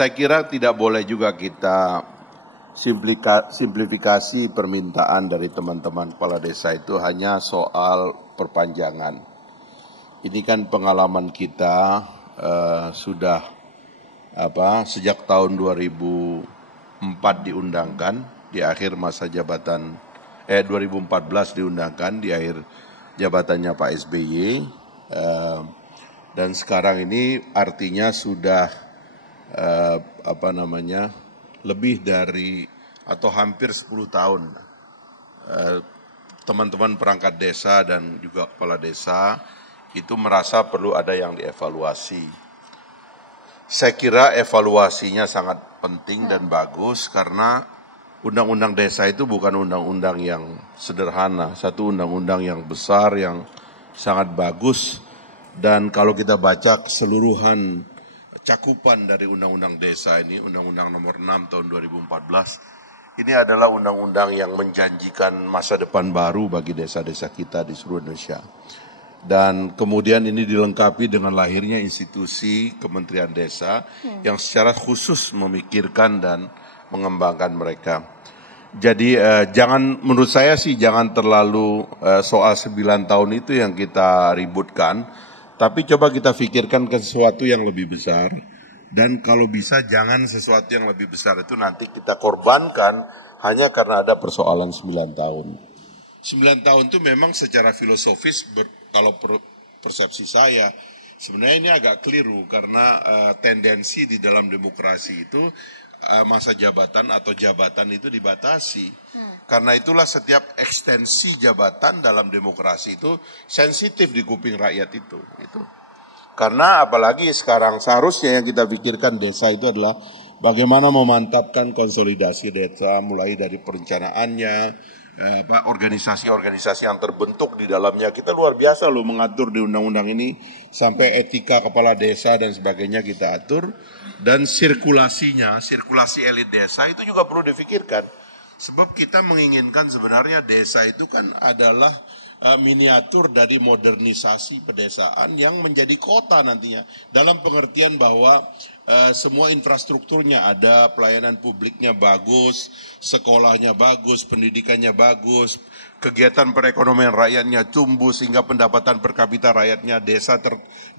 Saya kira tidak boleh juga kita simplifikasi permintaan dari teman-teman kepala desa itu hanya soal perpanjangan. Ini kan pengalaman kita sudah sejak tahun 2004 diundangkan di akhir masa jabatan 2014 diundangkan di akhir jabatannya Pak SBY dan sekarang ini artinya sudah lebih dari atau hampir 10 tahun teman-teman perangkat desa dan juga kepala desa itu merasa perlu ada yang dievaluasi. Saya kira evaluasinya sangat penting dan bagus karena undang-undang desa itu bukan undang-undang yang sederhana, satu undang-undang yang besar yang sangat bagus dan kalau kita baca keseluruhan cakupan dari undang-undang desa ini, undang-undang nomor 6 tahun 2014, ini adalah undang-undang yang menjanjikan masa depan baru bagi desa-desa kita di seluruh Indonesia. Dan kemudian ini dilengkapi dengan lahirnya institusi Kementerian Desa yang secara khusus memikirkan dan mengembangkan mereka. Jadi menurut saya sih jangan terlalu soal 9 tahun itu yang kita ributkan, tapi coba kita pikirkan ke sesuatu yang lebih besar. Dan kalau bisa jangan sesuatu yang lebih besar itu nanti kita korbankan hanya karena ada persoalan 9 tahun. 9 tahun itu memang secara filosofis kalau persepsi saya sebenarnya ini agak keliru karena tendensi di dalam demokrasi itu masa jabatan atau jabatan itu dibatasi. Karena itulah setiap ekstensi jabatan dalam demokrasi itu sensitif di kuping rakyat itu. Karena apalagi sekarang seharusnya yang kita pikirkan desa itu adalah bagaimana memantapkan konsolidasi desa mulai dari perencanaannya, organisasi-organisasi yang terbentuk di dalamnya. Kita luar biasa loh mengatur di undang-undang ini sampai etika kepala desa dan sebagainya kita atur. Dan sirkulasi elit desa itu juga perlu difikirkan. Sebab kita menginginkan sebenarnya desa itu kan adalah miniatur dari modernisasi pedesaan yang menjadi kota nantinya. Dalam pengertian bahwa semua infrastrukturnya ada, pelayanan publiknya bagus, sekolahnya bagus, pendidikannya bagus, kegiatan perekonomian rakyatnya tumbuh sehingga pendapatan per kapita rakyatnya desa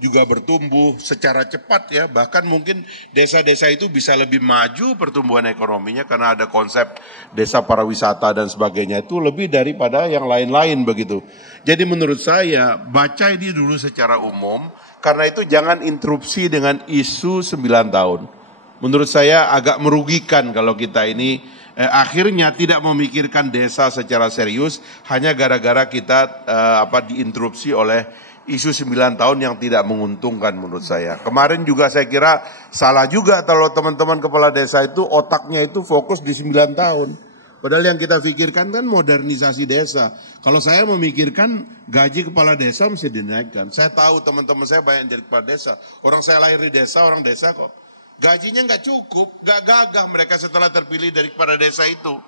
juga bertumbuh secara cepat ya. Bahkan mungkin desa-desa itu bisa lebih maju pertumbuhan ekonominya karena ada konsep desa pariwisata dan sebagainya itu lebih daripada yang lain-lain begitu. Jadi menurut saya baca ini dulu secara umum karena itu jangan interupsi dengan isu 9 tahun. Menurut saya agak merugikan kalau kita ini akhirnya tidak memikirkan desa secara serius hanya gara-gara kita diinterupsi oleh isu 9 tahun yang tidak menguntungkan menurut saya. Kemarin juga saya kira salah juga kalau teman-teman kepala desa itu otaknya itu fokus di 9 tahun. Padahal yang kita pikirkan kan modernisasi desa. Kalau saya memikirkan gaji kepala desa mesti dinaikkan. Saya tahu teman-teman saya banyak jadi kepala desa. Orang saya lahir di desa, orang desa kok. Gajinya nggak cukup, nggak gagah mereka setelah terpilih dari kepala desa itu.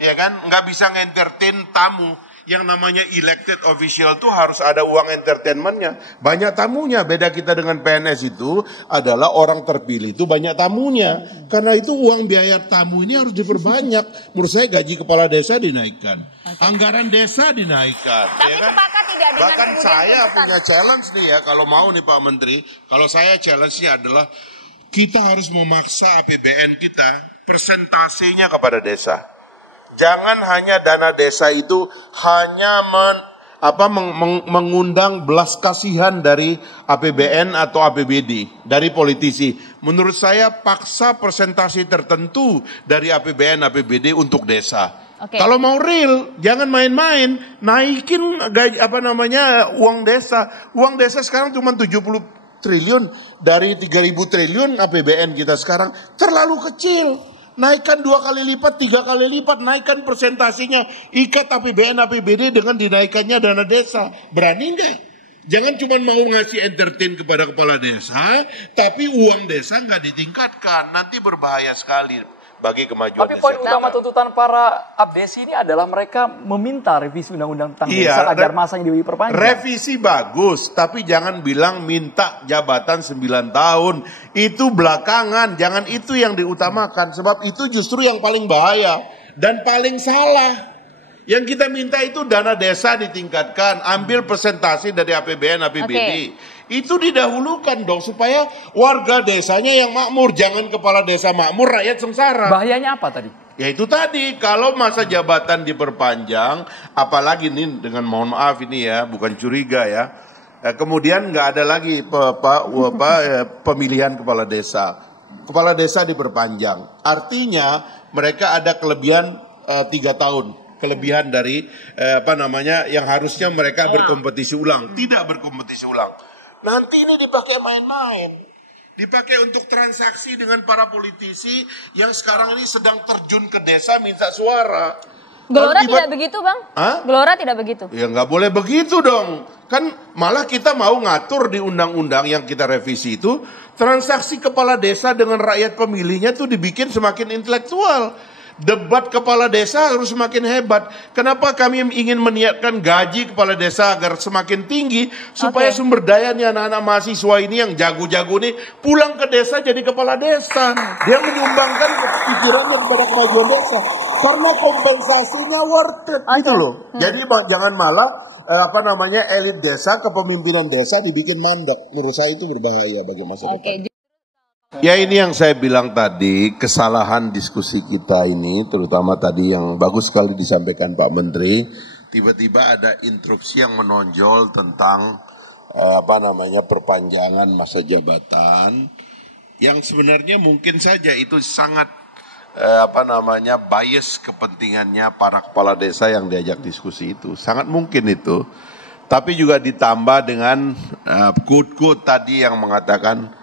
Ya kan, nggak bisa nge-entertain tamu. Yang namanya elected official tuh harus ada uang entertainmentnya. Banyak tamunya, beda kita dengan PNS itu adalah orang terpilih itu banyak tamunya. Karena itu uang biaya tamu ini harus diperbanyak. Menurut saya gaji kepala desa dinaikkan. Anggaran desa dinaikkan. Tapi ya kan? sepakat tidak dengan bahkan saya punya challenge nih ya, kalau mau nih Pak Menteri, kalau saya challenge-nya adalah kita harus memaksa APBN kita persentasenya kepada desa. Jangan hanya dana desa itu hanya mengundang belas kasihan dari APBN atau APBD, dari politisi. Menurut saya paksa persentase tertentu dari APBN, APBD untuk desa. Okay. Kalau mau real, jangan main-main, naikin uang desa. Uang desa sekarang cuma 70 triliun dari 3.000 triliun APBN kita sekarang terlalu kecil. Naikkan 2 kali lipat, 3 kali lipat, naikkan persentasenya, ikat APBN, APBD dengan dinaikannya dana desa. Berani enggak? Jangan cuma mau ngasih entertain kepada kepala desa, tapi uang desa enggak ditingkatkan, nanti berbahaya sekali. bagi kemajuan Tapi poin desa. utama tuntutan para abdesi ini adalah mereka meminta revisi undang-undang tentang desa agar masanya diperpanjang. Revisi bagus, tapi jangan bilang minta jabatan 9 tahun. Itu belakangan, jangan itu yang diutamakan. Sebab itu justru yang paling bahaya dan paling salah. Yang kita minta itu dana desa ditingkatkan, ambil persentase dari APBN, APBD. Itu didahulukan dong supaya warga desanya yang makmur, jangan kepala desa makmur, rakyat sengsara. Bahayanya apa tadi? Ya itu tadi, kalau masa jabatan diperpanjang, apalagi nih dengan mohon maaf ini ya, bukan curiga ya, kemudian nggak ada lagi pemilihan kepala desa. Kepala desa diperpanjang, artinya mereka ada kelebihan 3 tahun, kelebihan dari yang harusnya mereka berkompetisi ulang, tidak berkompetisi ulang. Nanti ini dipakai main-main, dipakai untuk transaksi dengan para politisi yang sekarang ini sedang terjun ke desa minta suara. Gelora tidak begitu, Bang? Hah? Gelora tidak begitu. Ya nggak boleh begitu dong. Kan malah kita mau ngatur di undang-undang yang kita revisi itu, transaksi kepala desa dengan rakyat pemilihnya tuh dibikin semakin intelektual. Debat kepala desa harus semakin hebat. Kenapa kami ingin meniatkan gaji kepala desa agar semakin tinggi, supaya sumber daya nih anak-anak mahasiswa ini yang jago-jago nih pulang ke desa jadi kepala desa. Dia menyumbangkan pikirannya kepada kemajuan desa. Karena kompensasinya worth it. Itu loh. Jadi jangan malah elit desa, kepemimpinan desa dibikin mandek. Menurut saya itu berbahaya bagi masyarakat. Ya ini yang saya bilang tadi, kesalahan diskusi kita ini, terutama tadi yang bagus sekali disampaikan Pak Menteri, tiba-tiba ada interupsi yang menonjol tentang perpanjangan masa jabatan, yang sebenarnya mungkin saja itu sangat bias kepentingannya para kepala desa yang diajak diskusi itu, sangat mungkin itu, tapi juga ditambah dengan quote-quote tadi yang mengatakan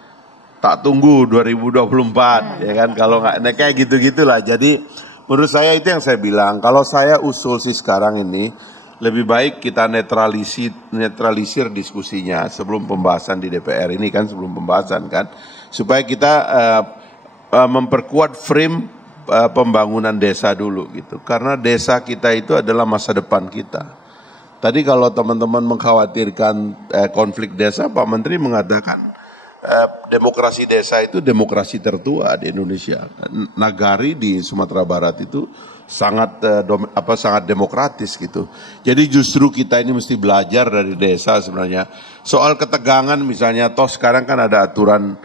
tak tunggu 2024 ya kan, kalau nggak kayak gitu-gitulah. Jadi menurut saya itu yang saya bilang, kalau saya usul sih sekarang ini lebih baik kita netralisir diskusinya sebelum pembahasan di DPR ini kan, sebelum pembahasan kan, supaya kita memperkuat frame pembangunan desa dulu gitu, karena desa kita itu adalah masa depan kita. Tadi kalau teman-teman mengkhawatirkan konflik desa, Pak Menteri mengatakan demokrasi desa itu demokrasi tertua di Indonesia. Nagari di Sumatera Barat itu sangat demokratis gitu. Jadi justru kita ini mesti belajar dari desa sebenarnya. Soal ketegangan misalnya, toh sekarang kan ada aturan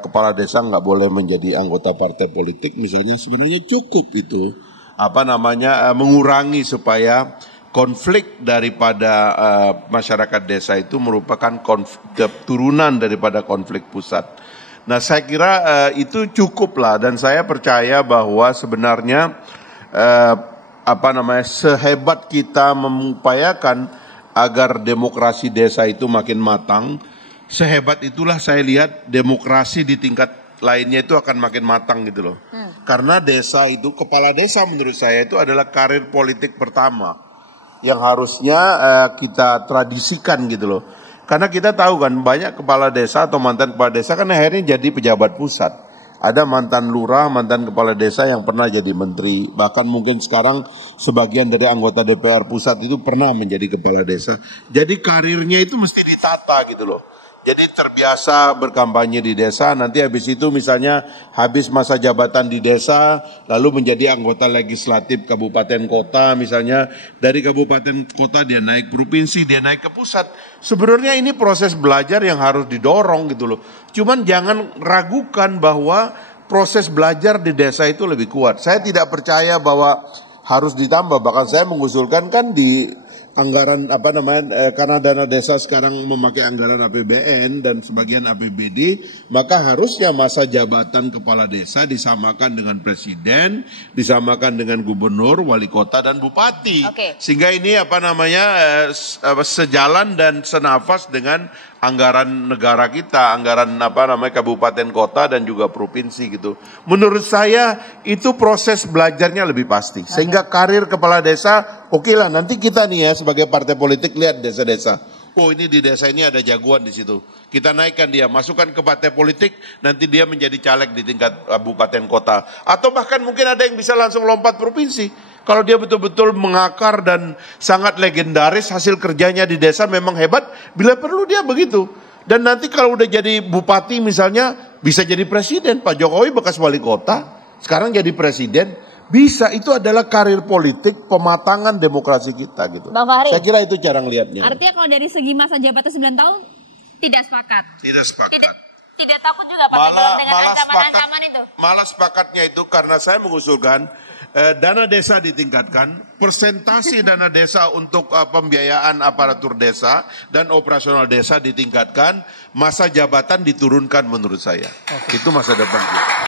kepala desa nggak boleh menjadi anggota partai politik misalnya, sebenarnya cukup itu mengurangi supaya konflik daripada masyarakat desa itu merupakan turunan daripada konflik pusat. Nah saya kira itu cukup lah, dan saya percaya bahwa sebenarnya sehebat kita mengupayakan agar demokrasi desa itu makin matang, sehebat itulah saya lihat demokrasi di tingkat lainnya itu akan makin matang gitu loh. Karena desa itu, kepala desa menurut saya itu adalah karir politik pertama yang harusnya kita tradisikan gitu loh. Karena kita tahu kan banyak kepala desa atau mantan kepala desa kan akhirnya jadi pejabat pusat. Ada mantan lurah, mantan kepala desa yang pernah jadi menteri. Bahkan mungkin sekarang sebagian dari anggota DPR pusat itu pernah menjadi kepala desa. Jadi karirnya itu mesti ditata gitu loh. Jadi terbiasa berkampanye di desa, nanti habis itu misalnya habis masa jabatan di desa, lalu menjadi anggota legislatif kabupaten kota misalnya, dari kabupaten kota dia naik provinsi, dia naik ke pusat. Sebenarnya ini proses belajar yang harus didorong gitu loh. Cuman jangan ragukan bahwa proses belajar di desa itu lebih kuat. Saya tidak percaya bahwa harus ditambah, bahkan saya mengusulkan kan di anggaran karena dana desa sekarang memakai anggaran APBN dan sebagian APBD, maka harusnya masa jabatan kepala desa disamakan dengan presiden, disamakan dengan gubernur, wali kota dan bupati. Sehingga ini sejalan dan senafas dengan anggaran negara kita, anggaran kabupaten kota dan juga provinsi gitu. Menurut saya itu proses belajarnya lebih pasti. Sehingga karir kepala desa, oke lah nanti kita nih ya sebagai partai politik lihat desa-desa. oh ini di desa ini ada jagoan di situ. Kita naikkan dia, masukkan ke partai politik, nanti dia menjadi caleg di tingkat kabupaten kota. Atau bahkan mungkin ada yang bisa langsung lompat provinsi. Kalau dia betul-betul mengakar dan sangat legendaris, hasil kerjanya di desa memang hebat, bila perlu dia begitu. Dan nanti kalau udah jadi bupati misalnya, bisa jadi presiden. Pak Jokowi bekas wali kota, sekarang jadi presiden. Bisa, itu adalah karir politik, pematangan demokrasi kita gitu. Bang Fahri. Saya kira itu cara ngelihatnya. Artinya kalau dari segi masa jabatan 9 tahun, tidak sepakat. Tidak sepakat. Tidak takut juga Pak dengan ancaman-ancaman itu. Malah sepakatnya itu karena saya mengusulkan dana desa ditingkatkan, persentase dana desa untuk pembiayaan aparatur desa dan operasional desa ditingkatkan, masa jabatan diturunkan menurut saya. Itu masa depan kita.